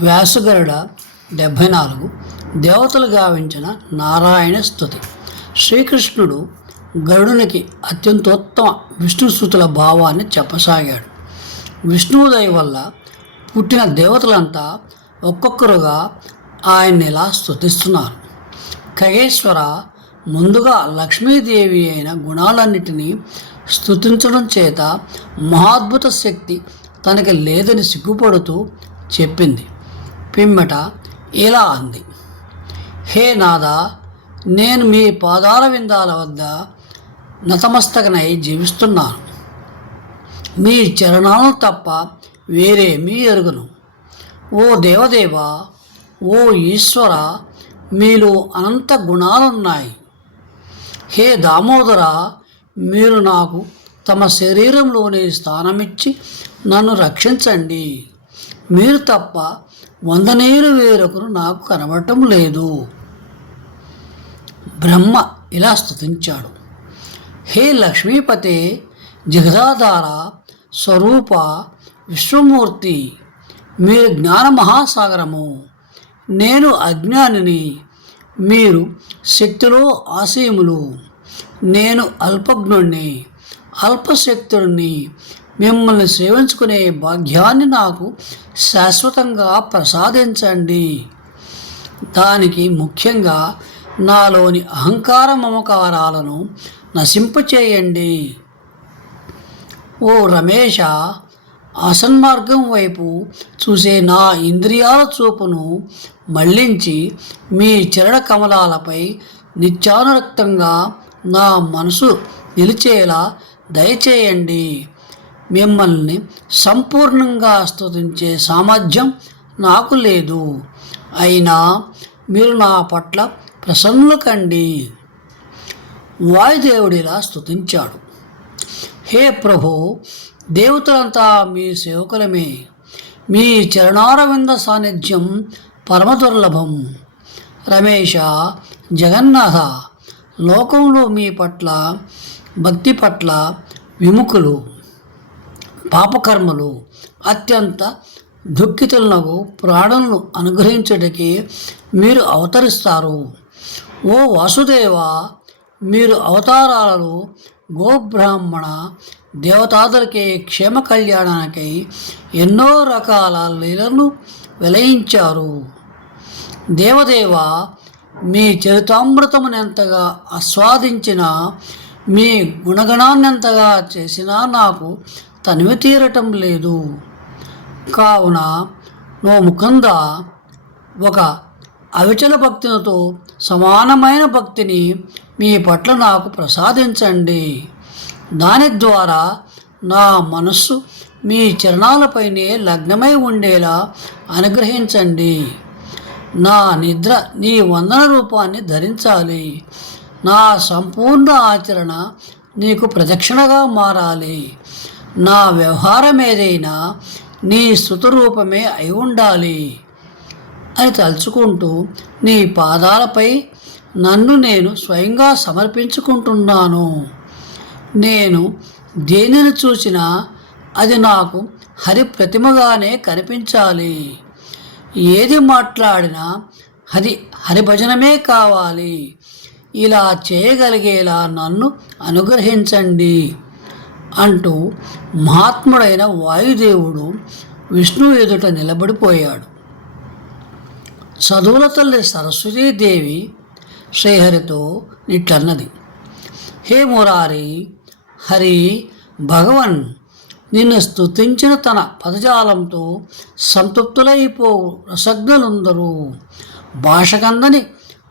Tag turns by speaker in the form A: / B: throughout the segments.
A: వ్యాసగరుడ డెబ్భై నాలుగు దేవతలు గావించిన నారాయణ స్థుతి. శ్రీకృష్ణుడు గరుడునికి అత్యంతోత్తమ విష్ణుస్థుతుల భావాన్ని చెప్పసాగాడు. విష్ణువుదయ వల్ల పుట్టిన దేవతలంతా ఒక్కొక్కరుగా ఆయన్ని ఇలా స్తుతిస్తున్నారు. ఖగేశ్వర ముందుగా లక్ష్మీదేవి అయిన గుణాలన్నిటినీ స్థుతించడం చేత మహాద్భుత శక్తి తనకి లేదని సిగ్గుపడుతూ చెప్పింది. పిమ్మట ఇలా అంది. హే నాదా నేను మీ పాదాల విందాల వద్ద నతమస్తకనై జీవిస్తున్నాను. మీ చరణాలను తప్ప వేరేమీ ఎరుగును. ఓ దేవదేవ ఓ ఈశ్వర మీలో అనంత గుణాలున్నాయి. హే దామోదర మీరు నాకు తమ శరీరంలోని స్థానమిచ్చి నన్ను రక్షించండి. మీరు తప్ప వందనేరు వేరొకరు నాకు కనబడటం లేదు. బ్రహ్మ ఇలా స్థుతించాడు హే లక్ష్మీపతే జగదాధార స్వరూప విశ్వమూర్తి మీరు జ్ఞాన మహాసాగరము. నేను అజ్ఞానిని మీరు శక్తిలో ఆశయములు. నేను అల్పజ్ఞుణ్ణి అల్పశక్తుడిని మిమ్మల్ని సేవించుకునే భాగ్యాన్ని నాకు శాశ్వతంగా ప్రసాదించండి. దానికి ముఖ్యంగా నాలోని అహంకార మమకారాలను నశింపచేయండి ఓ రమేష ఆసన్మార్గం వైపు చూసే నా ఇంద్రియాల చూపును మళ్ళించి మీ చరణ కమలాలపై నిత్యానురక్తంగా నా మనసు నిలిచేలా దయచేయండి. మిమ్మల్ని సంపూర్ణంగా స్తుతించే సామర్థ్యం నాకు లేదు. అయినా మీరు నా పట్ల ప్రసన్నులు కండి. వాయుదేవుడిలా స్తుతించాడు. హే ప్రభు దేవతలంతా మీ సేవకులమే. మీ చరణారవింద సాన్నిధ్యం పరమదుర్లభం రమేష జగన్నాథ లోకంలో మీ పట్ల భక్తి పట్ల విముఖులు. పాపకర్మలు అత్యంత దుఃఖితులకు ప్రాణులను అనుగ్రహించడానికి మీరు అవతరిస్తారు. ఓ వాసుదేవ మీరు అవతారాలలో గోబ్రాహ్మణ దేవతాదులకి క్షేమ కళ్యాణానికి ఎన్నో రకాల లీలను వెలయించారు. దేవదేవ మీ చరితామృతమునెంతగా ఆస్వాదించినా మీ గుణగణాన్నెంతగా చేసినా నాకు తనివి తీరటం లేదు. కావున నో ముకుంద ఒక అవిచల భక్తితో సమానమైన భక్తిని మీ పట్ల నాకు ప్రసాదించండి. దాని ద్వారా నా మనస్సు మీ చరణాలపైనే లగ్నమై ఉండేలా అనుగ్రహించండి. నా నిద్ర నీ వందన రూపాన్ని ధరించాలి. నా సంపూర్ణ ఆచరణ నీకు ప్రదక్షిణగా మారాలి. నా వ్యవహారం ఏదైనా నీ రూపమే అయి ఉండాలి అని తలుచుకుంటూ నీ పాదాలపై నన్ను నేను స్వయంగా సమర్పించుకుంటున్నాను. నేను దేనిని చూసినా అది నాకు హరి ప్రతిమగానే కనిపించాలి. ఏది మాట్లాడినా అది హరిభజనమే కావాలి. ఇలా చేయగలిగేలా నన్ను అనుగ్రహించండి. అంటూ మహాత్ముడైన వాయుదేవుడు విష్ణు ఎదుట నిలబడిపోయాడు. చదువుల తల్లి సరస్వతీదేవి శ్రీహరితో నిట్లన్నది హే మురారి హరి భగవన్ నిన్ను స్తుతించిన తన పదజాలంతో సంతృప్తులైపో రసజ్ఞలుందరూ. భాషకందని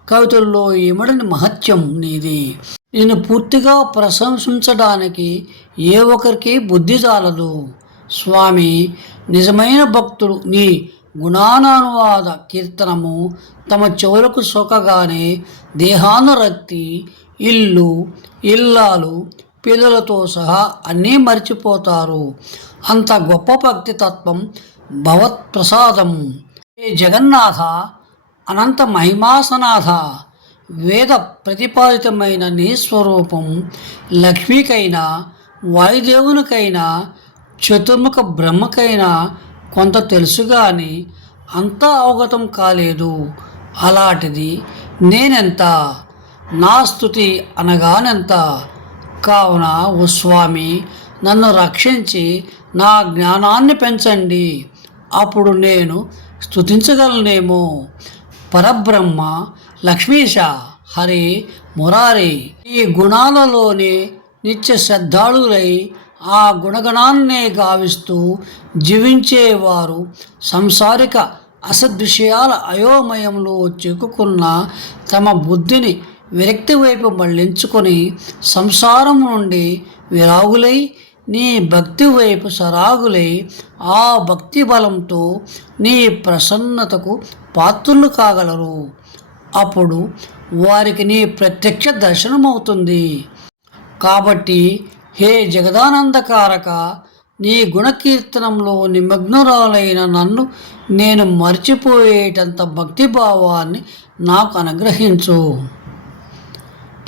A: కవితల్లో ఇమడని మహత్యం నీది. నేను పూర్తిగా ప్రశంసించడానికి ఏ ఒక్కరికి బుద్ధి చాలదు. స్వామి నిజమైన భక్తుడు నీ గుణానానువాద కీర్తనము తమ చెవులకు సోకగానే దేహానురక్తి ఇల్లు ఇల్లాలు పిల్లలతో సహా అన్నీ మర్చిపోతారు. అంత గొప్ప భక్తి తత్వం భవత్ ప్రసాదం ఏ జగన్నాథ అనంత మహిమాసనాథ. వేద ప్రతిపాదితమైన నీ స్వరూపం లక్ష్మికైనా వాయుదేవునికైనా చతుర్ముఖ బ్రహ్మకైనా కొంత తెలుసు కానీ అంతా అవగతం కాలేదు. అలాంటిది నేనెంత? నా స్థుతి అనగానెంత? కావున ఓ స్వామి నన్ను రక్షించి నా జ్ఞానాన్ని పెంచండి. అప్పుడు నేను స్థుతించగలనేమో పరబ్రహ్మ లక్ష్మీశ హరి మురారి ఈ గుణాలలోని నిత్య శ్రద్ధాళులై ఆ గుణగణాన్నే గావిస్తూ జీవించేవారు సంసారిక అసద్విషయాల అయోమయంలో చిక్కుకున్న తమ బుద్ధిని విరక్తి వైపు మళ్ళించుకొని సంసారం నుండి విరాగులై నీ భక్తి వైపు సరాగులై ఆ భక్తి బలంతో నీ ప్రసన్నతకు పాత్రులు కాగలరు. అప్పుడు వారికి నీ ప్రత్యక్ష దర్శనమవుతుంది. కాబట్టి హే జగదానందకారక నీ గుణకీర్తనంలో నిమగ్నురాలైన నన్ను నేను మర్చిపోయేటంత భక్తిభావాన్ని నాకు అనుగ్రహించు.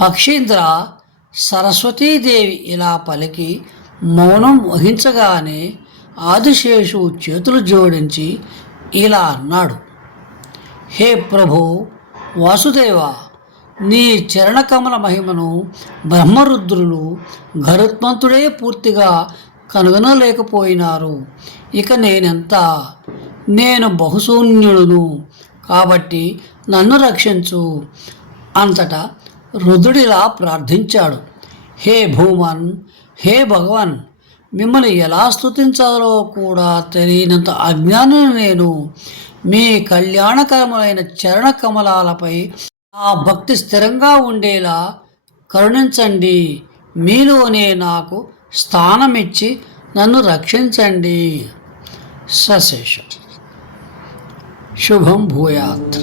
A: పక్షీంద్ర సరస్వతీదేవి ఇలా పలికి మౌనం వహించగానే ఆదిశేషు చేతులు జోడించి ఇలా అన్నాడు. హే ప్రభు వాసుదేవ నీ చరణకమల మహిమను బ్రహ్మరుద్రులు గరుత్మంతుడే పూర్తిగా కనుగొనలేకపోయినారు. ఇక నేనెంత? నేను బహుశూన్యుడును కాబట్టి నన్ను రక్షించు. అంతటా రుద్రుడిలా ప్రార్థించాడు. హే భూమన్ హే భగవాన్ మిమ్మల్ని ఎలా స్థుతించాలో కూడా తెలియనంత అజ్ఞానం నేను. మీ కళ్యాణకరములైన చరణ కమలాలపై ఆ భక్తి స్థిరంగా ఉండేలా కరుణించండి. మీలోనే నాకు స్థానమిచ్చి నన్ను రక్షించండి. సశేషం. శుభం భూయాత్.